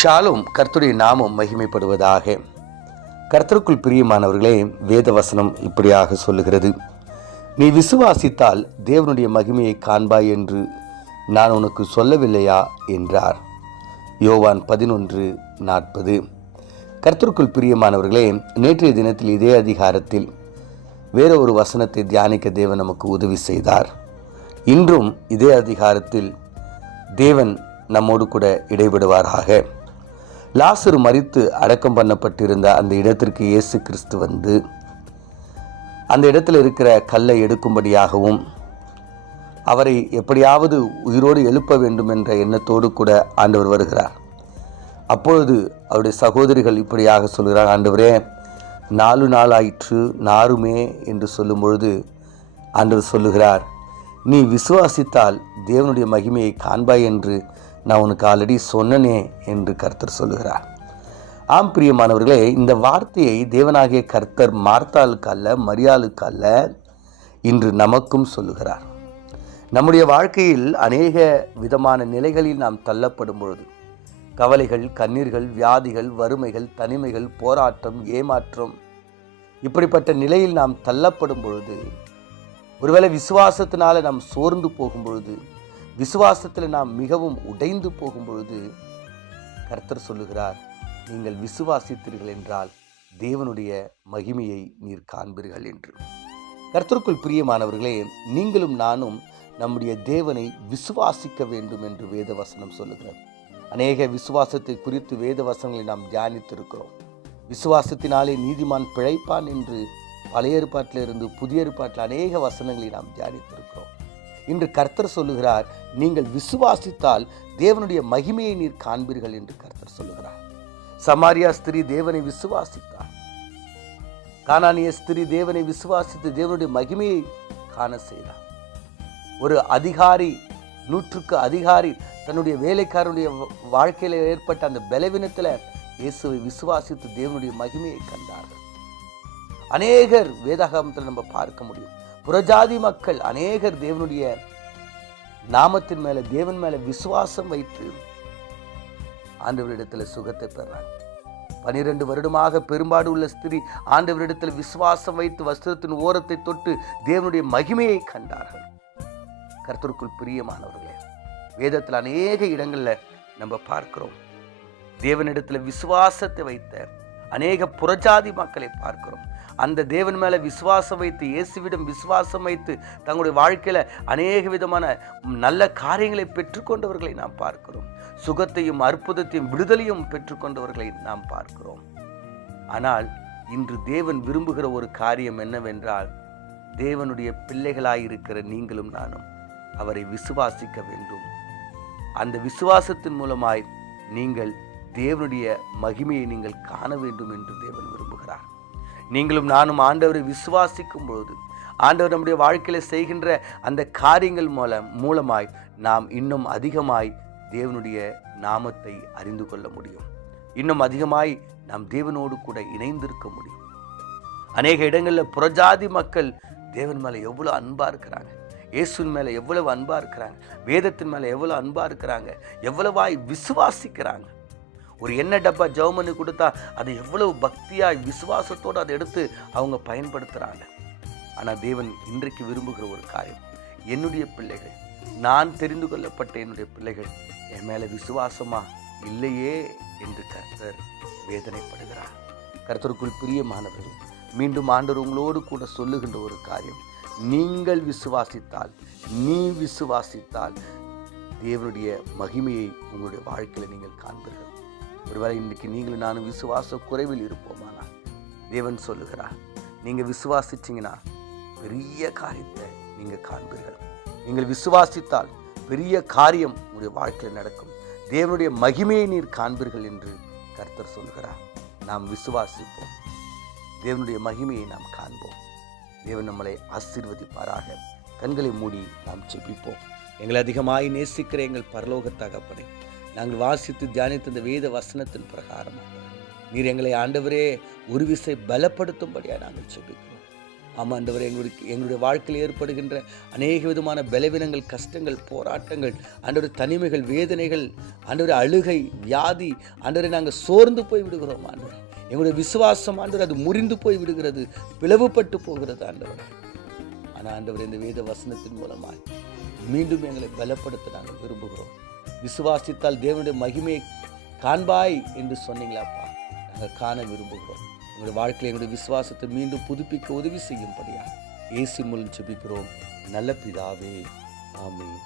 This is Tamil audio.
ஷாலும் கர்த்தருடைய நாமம் மகிமைப்படுவதாக. கர்த்தருக்குள் பிரியமானவர்களே, வேத வசனம் இப்படியாக சொல்லுகிறது, நீ விசுவாசித்தால் தேவனுடைய மகிமையை காண்பாய் என்று நான் உனக்கு சொல்லவில்லையா என்றார். யோவான் 11:40. கர்த்தருக்குள் பிரியமானவர்களே, நேற்றைய தினத்தில் இதே அதிகாரத்தில் வேற ஒரு வசனத்தை தியானிக்க தேவன் நமக்கு உதவி செய்தார். இன்றும் இதே அதிகாரத்தில் தேவன் நம்மோடு கூட இடைபடுவாராக. லாசரு மரித்து அடக்கம் பண்ணப்பட்டிருந்த அந்த இடத்திற்கு இயேசு கிறிஸ்து வந்து அந்த இடத்துல இருக்கிற கல்லை எடுக்கும்படியாகவும் அவரை எப்படியாவது உயிரோடு எழுப்ப வேண்டும் என்ற எண்ணத்தோடு கூட ஆண்டவர் வருகிறார். அப்பொழுது அவருடைய சகோதரிகள் இப்படியாக சொல்கிறார், ஆண்டவரே 4 நாள் ஆயிற்று, நாருமே என்று சொல்லும் பொழுது ஆண்டவர் சொல்லுகிறார், நீ விசுவாசித்தால் தேவனுடைய மகிமையை காண்பாய் என்று நான் உனக்கு ஆல்ரெடி சொன்னனே என்று கர்த்தர் சொல்லுகிறார். ஆம் பிரியமானவர்களே, இந்த வார்த்தையை தேவனாகிய கர்த்தர் மார்த்தாளுக்கு அல்ல, மரியாளுக்கு அல்ல, இன்று நமக்கும் சொல்லுகிறார். நம்முடைய வாழ்க்கையில் அநேக விதமான நிலைகளில் நாம் தள்ளப்படும் பொழுது, கவலைகள், கண்ணீர்கள், வியாதிகள், வறுமைகள், தனிமைகள், போராட்டம், ஏமாற்றம், இப்படிப்பட்ட நிலையில் நாம் தள்ளப்படும் பொழுது, ஒருவேளை விசுவாசத்தினால நாம் சோர்ந்து போகும் பொழுது, விசுவாசத்தில் நாம் மிகவும் உடைந்து போகும் பொழுது கர்த்தர் சொல்லுகிறார், நீங்கள் விசுவாசித்தீர்கள் என்றால் தேவனுடைய மகிமையை நீர் காண்பீர்கள் என்று. கர்த்தருக்குள் பிரியமானவர்களே, நீங்களும் நானும் நம்முடைய தேவனை விசுவாசிக்க வேண்டும் என்று வேத வசனம் சொல்லுகிறது. அநேக விசுவாசத்தை குறித்து வேத வசனங்களை நாம் தியானித்திருக்கிறோம். விசுவாசத்தினாலே நீதிமான் பிழைப்பான் என்று பழைய ஏற்பாட்டிலிருந்து புதிய ஏற்பாட்டில் அநேக வசனங்களை நாம் தியானித்திருக்கிறோம். இன்று கர்த்தர் சொல்லுகிறார், நீங்கள் விசுவாசித்தால் தேவனுடைய மகிமையை நீர் காண்பீர்கள் என்று கர்த்தர் சொல்லுகிறார். சமாரியா ஸ்திரீ தேவனை விசுவாசித்தார். கானானிய ஸ்திரீ தேவனை விசுவாசித்து தேவனுடைய மகிமையை காண செய்தார். ஒரு அதிகாரி, 100க்கு அதிகாரி, தன்னுடைய வேலைக்காரனுடைய வாழ்க்கையில் ஏற்பட்ட அந்த பலவீனத்தில் இயேசுவை விசுவாசித்து தேவனுடைய மகிமையை கண்டார்கள். அநேகர் வேதாகமத்தில் நம்ம பார்க்க முடியும். புறஜாதி மக்கள் அநேகர் தேவனுடைய நாமத்தின் மேல, தேவன் மேல விசுவாசம் வைத்து ஆண்டவரிடத்தில் சுகத்தை பெறாங்க. 12 வருடமாக பெரும்பாடு உள்ள ஸ்திரீ ஆண்டவரிடத்தில் விசுவாசம் வைத்து வஸ்திரத்தின் ஓரத்தை தொட்டு தேவனுடைய மகிமையை கண்டார்கள். கர்த்தருக்குள் பிரியமானவர்களே, வேதத்தில் அநேக இடங்கள்ல நம்ம பார்க்கிறோம். தேவனிடத்தில் விசுவாசத்தை வைத்த அநேக புறஜாதி மக்களை பார்க்கிறோம். அந்த தேவன் மேல விசுவாசம் வைத்து, இயேசுவிடம் விசுவாசம் வைத்து தங்களுடைய வாழ்க்கையில அநேக விதமான நல்ல காரியங்களை பெற்றுக்கொண்டவர்களை நாம் பார்க்கிறோம். சுகத்தையும் அற்புதத்தையும் விடுதலையும் பெற்றுக்கொண்டவர்களை நாம் பார்க்கிறோம். ஆனால் இன்று தேவன் விரும்புகிற ஒரு காரியம் என்னவென்றால், தேவனுடைய பிள்ளைகளாயிருக்கிற நீங்களும் நானும் அவரை விசுவாசிக்க வேண்டும். அந்த விசுவாசத்தின் மூலமாய் நீங்கள் தேவனுடைய மகிமையை நீங்கள் காண வேண்டும் என்று தேவன் விரும்புகிறார். நீங்களும் நானும் ஆண்டவரை விசுவாசிக்கும் பொழுது, ஆண்டவர் நம்முடைய வாழ்க்கையில செய்கின்ற அந்த காரியங்கள் மூலமாய் நாம் இன்னும் அதிகமாய் தேவனுடைய நாமத்தை அறிந்து கொள்ள முடியும். இன்னும் அதிகமாய் நாம் தேவனோடு கூட இணைந்திருக்க முடியும். அநேக இடங்களில் புறஜாதி மக்கள் தேவன் மேல எவ்வளவு அன்பா இருக்கிறாங்க, இயேசுவின் மேல எவ்வளவு அன்பா இருக்கிறாங்க, வேதத்தின் மேல எவ்வளவு அன்பா இருக்கிறாங்க, எவ்வளவாய் விசுவாசிக்கிறாங்க. ஒரு எண்ணெய் டப்பா ஜெபமணி கொடுத்தா அதை எவ்வளவு பக்தியாய் விசுவாசத்தோடு அதை எடுத்து அவங்க பயன்படுத்துகிறாங்க. ஆனால் தேவன் இன்றைக்கு விரும்புகிற ஒரு காரியம், என்னுடைய பிள்ளைகள், நான் தெரிந்து கொள்ளப்பட்ட என்னுடைய பிள்ளைகள் என் மேலே விசுவாசமா இல்லையே என்று கர்த்தர் வேதனைப்படுகிறார். கர்த்தருக்குள் பிரியமானவர்கள், மீண்டும் ஆண்டவர் உங்களோடு கூட சொல்லுகின்ற ஒரு காரியம், நீங்கள் விசுவாசித்தால், நீ விசுவாசித்தால் தேவனுடைய மகிமையை உங்களுடைய வாழ்க்கையில் நீங்கள் காண்பீர்கள். ஒருவேளை இன்றைக்கு நீங்களும் நானும் விசுவாச குறைவில் இருப்போமானா தேவன் சொல்லுகிறார், நீங்க விசுவாசிச்சீங்கன்னா பெரிய காரியத்தை நீங்க காண்பீர்கள். நீங்கள் விசுவாசித்தால் பெரிய காரியம் உங்களுடைய வாழ்க்கையில் நடக்கும். தேவனுடைய மகிமையை நீர் காண்பீர்கள் என்று கர்த்தர் சொல்கிறார். நாம் விசுவாசிப்போம், தேவனுடைய மகிமையை நாம் காண்போம். தேவன் நம்மளை ஆசீர்வதிப்பாராக. கண்களை மூடி நாம் ஜெபிப்போம். எங்களை அதிகமாய் நேசிக்கிற எங்கள் பரலோக தகப்பனே, நாங்கள் வாசித்து தியானித்த இந்த வேத வசனத்தின் பிரகாரம் நீர் எங்களை ஆண்டவரே ஒரு விசை பலப்படுத்தும்படியாக நாங்கள் ஜெபிக்கிறோம். ஆமாம் ஆண்டவரே, எங்களுடைய வாழ்க்கையில் ஏற்படுகின்ற அநேக விதமான பலவீனங்கள், கஷ்டங்கள், போராட்டங்கள், ஆண்டவரே தனிமைகள், வேதனைகள், ஆண்டவரே அழுகை, வியாதி, ஆண்டவரே நாங்கள் சோர்ந்து போய் விடுகிறோம் ஆண்டவரே. எங்களுடைய விசுவாசம் ஆண்டவரே அது முறிந்து போய் விடுகிறது, பிளவுபட்டு போகிறது ஆண்டவரே. ஆனால் ஆண்டவரே, இந்த வேத வசனத்தின் மூலமாய் மீண்டும் எங்களை பலப்படுத்த நாங்கள் விரும்புகிறோம். விசுவாசித்தால் தேவனுடைய மகிமையை காண்பாய் என்று சொன்னீங்களாப்பா, நாங்கள் காண விரும்புகிறோம். உங்களுடைய வாழ்க்கையில் எங்களுடைய விசுவாசத்தை மீண்டும் புதுப்பிக்க உதவி செய்யும்படியா இயேசு மூலம் ஜெபிக்கிறோம் நல்ல பிதாவே, ஆமென்.